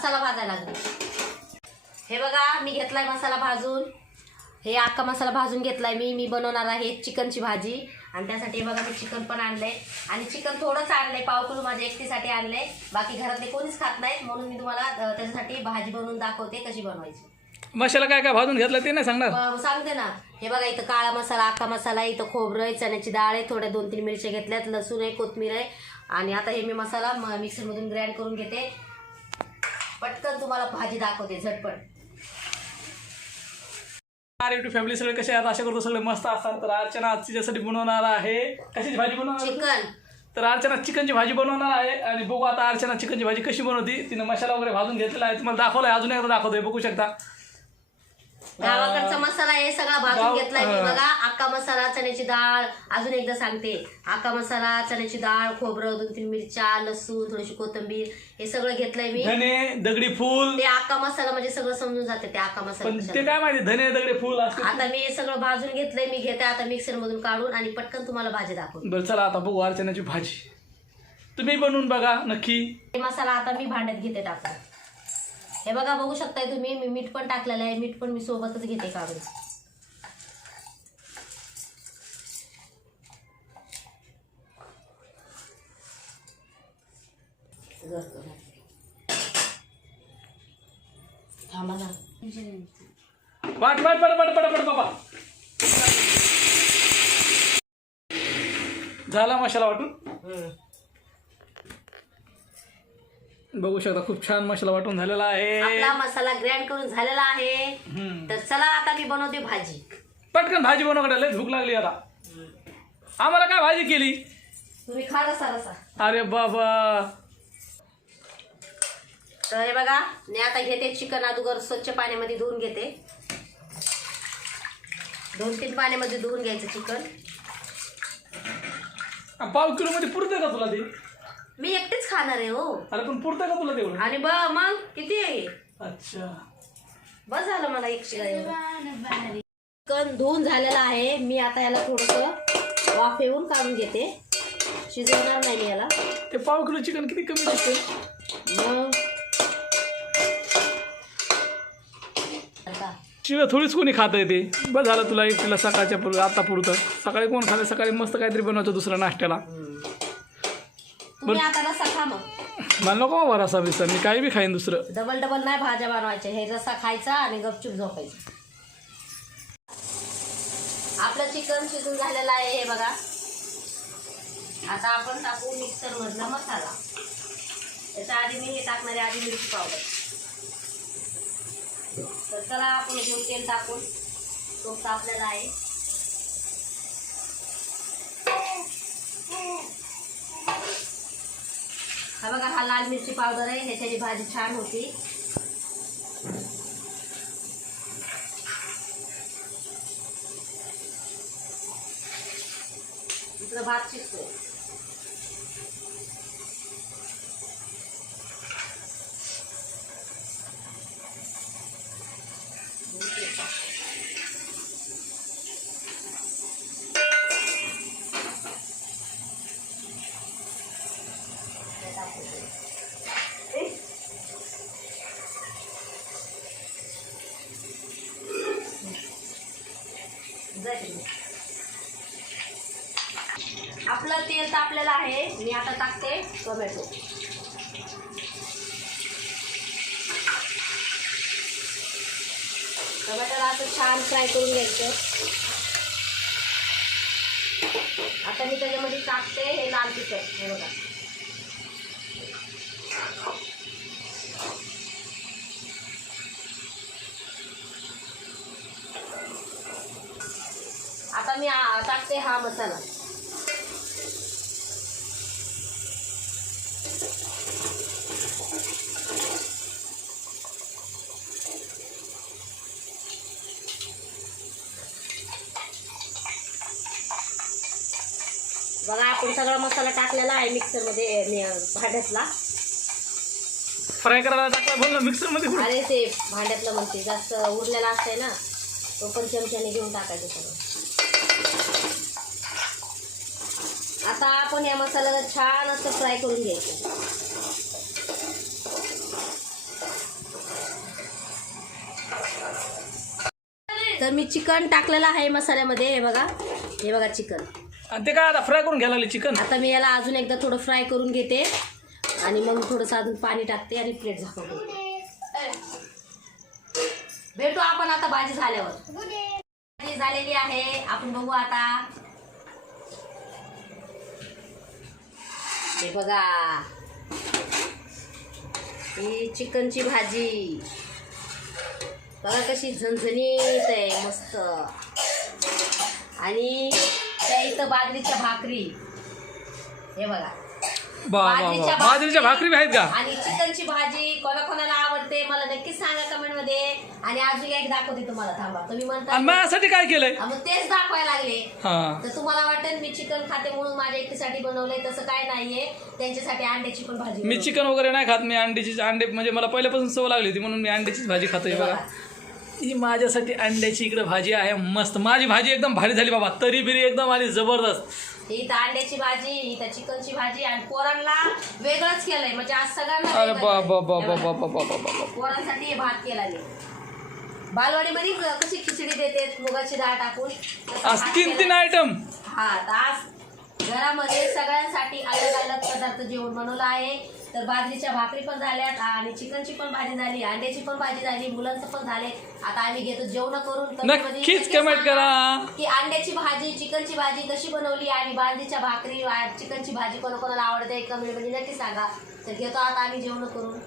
मसाला भाजायला लागले. हे बघा मी घेतलाय मसाला भाजून. हे अख्खा मसाला भाजून घेतलाय मी. मी बनवणार आहे चिकनची भाजी. आणि त्यासाठी बघा मी चिकन पण आणलंय. आणि चिकन थोडंच आणलंय पाव किलो माझ्या एकटीसाठी आणलंय. बाकी घरातले कोणीच खात नाहीत. म्हणून मी तुम्हाला त्याच्यासाठी भाजी बनवून दाखवते कशी बनवायची. मसाला काय काय भाजून घेतला ते नाही सांगणार. सांगते ना. हे बघा इथं काळा मसाला अख्खा मसाला इथं खोबरं आहे चण्याची डाळ आहे. थोड्या दोन तीन मिरच्या घेतल्यात लसूण आहे कोथमीर आहे. आणि आता हे मी मसाला मिक्सरमधून ग्राइंड करून घेते. पटकन तुम्हाला भाजी दाखवते झटपट. युट्यूब फॅमिली सगळे कसे आहेत? आशा करतो सगळे मस्त असतात. तर अर्चना आज तिच्यासाठी बनवणार आहे कशाची भाजी बनवणार आहे? चिकन. तर अर्चना चिकनची भाजी बनवणार आहे आणि बघू आता अर्चना चिकनची भाजी कशी बनवती. तिनं मसाला वगैरे भाजून घेतलेला आहे. तुम्हाला दाखवलाय अजून एकदा दाखवतोय. बघू शकता. गावाकडचा मसाला हे सगळा भाजून गाव- घेतलाय मी हा. बघा. अक्का मसाला चण्याची डाळ अजून एकदा सांगते. अक्का मसाला चण्याची डाळ खोबरं दोन तीन मिरच्या लसूण थोडीशी कोथिंबीर हे सगळं घेतलंय मी. धने दगडी फूल. ते अक्का मसाला म्हणजे सगळं समजून जाते ते अक्का मसाला पण कशाला. ते काय माहिती धने दगडी फूल असते आता मी हे सगळं भाजून घेतलंय मी घेते आता मिक्सर मधून काढून आणि पटकन तुम्हाला भाजी दाखवते. बरं चला आता बघू अर्चनाची भाजी. तुम्ही बनवून बघा नक्की. हे मसाला आता मी भांड्यात घेते टाकून. हे बघा बघू शकताय तुम्ही मी मीठ पण टाकलेलं आहे. मीठ पण मी सोबतच घेते काढून. वाट वाट पड पड पड पड बाबा. झाला मसाला वाटून? बघू शकता खूप छान मसाला वाटून झालेला आहे. आपला मसाला ग्रँड करून झालेला आहे. हम्म. तर चला आता मी बनवते भाजी. पटकन भाजी बनवकडे लय भूक लागली आता. आम्हाला काय भाजी केली? तुम्ही खा रसा रसा. अरे बाबा. तर हे बघा मी आता घेते चिकन अगोदर स्वच्छ पाण्यामध्ये धुवून घेते. दोन तीन पाण्यामध्ये धुवून घ्यायचं चिकन. पाव किलो मध्ये पुरतंय का तुला ते? मी एकटेच खाणार आहे हो. अरे पण पुरतंय का तुला तेवढं? आणि ब मग? किती आहे? अच्छा. बस झालं मला एकशे चिकन धुवून झालेलं आहे. मी आता याला थोडस वाफेवून काढून घेते. शिजवणार नाही मी याला. ते पाव किलो चिकन किती कमी दिसते मग? थोडीच कोणी खात आहे ते. बस झालं तुला तिला सकाळच्या पूर्वी आता पुरतं. सकाळी कोण खातं? सकाळी मस्त काहीतरी बनवायचं दुसऱ्या नाश्त्याला. तुम्ही आता रसा खा मग. मला नको बाबा रसा बिसा मी काही बी खाईन दुसरं. डबल डबल नाही भाज्या बनवायच्या हे रसा खायचा आणि गपचूप झोपायचं. आपलं चिकन शिजून झालेलं आहे हे बघा. आता आपण टाकू मिक्सर मधला मसाला. त्याच्या आधी मी हे टाकणार आधी मिरची पावडर. तर चला आपण घेऊन तेल टाकून. तो तापलेला आहे. हा बघा हा लाल मिरची पावडर आहे ह्याच्याची भाजी छान होती. इकडं भात शिजतो आपल्याला आहे. मी आता टाकते टोमॅटो. टोमॅटोला असं छान फ्राय करून घ्यायचं. आता मी त्याच्यामध्ये टाकते हे लाल तिखट. हे बघा. आता मी टाकते हा मसाला. बघा आपण सगळा मसाला टाकलेला आहे मिक्सरमध्ये भांड्यातला. फ्राय करायला टाकला मिक्सरमध्ये अरे ते भांड्यातलं म्हणते जास्त उरलेला असतंय ना तो पण चमच्याने घेऊन टाकायचं सगळं. आता आपण या मसाल्याला छान असं फ्राय करून घ्यायचं. तर मी चिकन टाकलेलं आहे मसाल्यामध्ये हे बघा हे बघा चिकन. आणि ते काय आता फ्राय करून घ्यायला चिकन आता मी याला अजून एकदा थोडं फ्राय करून घेते. आणि मग थोडंसं अजून पाणी टाकते आणि प्लेट झाकवते भेटू आपण आता भाजी झाल्यावर. भाजी झालेली आहे. आपण बघू आता. हे बघा. ही चिकनची भाजी. बघा कशी झणझणीत आहे मस्त. आणि त्या इथं बाजरीच्या भाकरी. हे बघा. बा बाजरीच्या भाकरी आहेत का? आणि चिकनची भाजी कोणाकोणाला आवडते मला नक्कीच सांगा कमेंटमध्ये आणि अजून एक दाखवते तुम्हाला थांबा. तुम्ही म्हणता आणि माझ्यासाठी काय केलंय? हा, मग तेच दाखवायला लागले. हा. तर तुम्हाला वाटेल मी चिकन खाते म्हणून माझ्या एकटीसाठी बनवलंय तसं काय नाहीये. त्यांच्यासाठी अंड्याची पण भाजी मी बनवली. चिकन वगैरे नाही खात मी अंड्याची अंडे म्हणजे मला पहिल्यापासून सवय लागली होती म्हणून मी अंड्याचीच भाजी खातोय बघा. ही माझ्यासाठी अंड्याची इकडे भाजी आहे. मस्त. माझी भाजी एकदम भारी झाली बाबा. तरी बिरी एकदम आली जबरदस्त. ही इथं अंड्याची भाजी इथं चिकनची भाजी आणि पोरांना वेगळंच केलंय. म्हणजे आज सगळ्यांना अरे बा. बा बा हे बा. बा बा बा बा बा पोरांसाठी हे भात केला मी. बालवाडीमध्ये कशी खिचडी देते मुगाची डाळ टाकून? तसं आज भात तीन. तीन आयटम हा तर आज घरामध्ये सगळ्यांसाठी अलग अलग पदार्थ जेवण बनवलं आहे. तर बाजरीच्या भाकरी पण झाल्यात आणि चिकनची पण भाजी झाली अंड्याची पण भाजी झाली मुलांचं पण झाले. आता आम्ही घेतो जेवण करून. नक्कीच comment सांगा करा. की अंड्याची भाजी चिकनची भाजी कशी बनवली आणि बाजरीच्या भाकरी चिकनची भाजी कोणाकोणाला आवडते कमेंटमध्ये नक्की सांगा. तर घेतो आता आम्ही जेवण करून.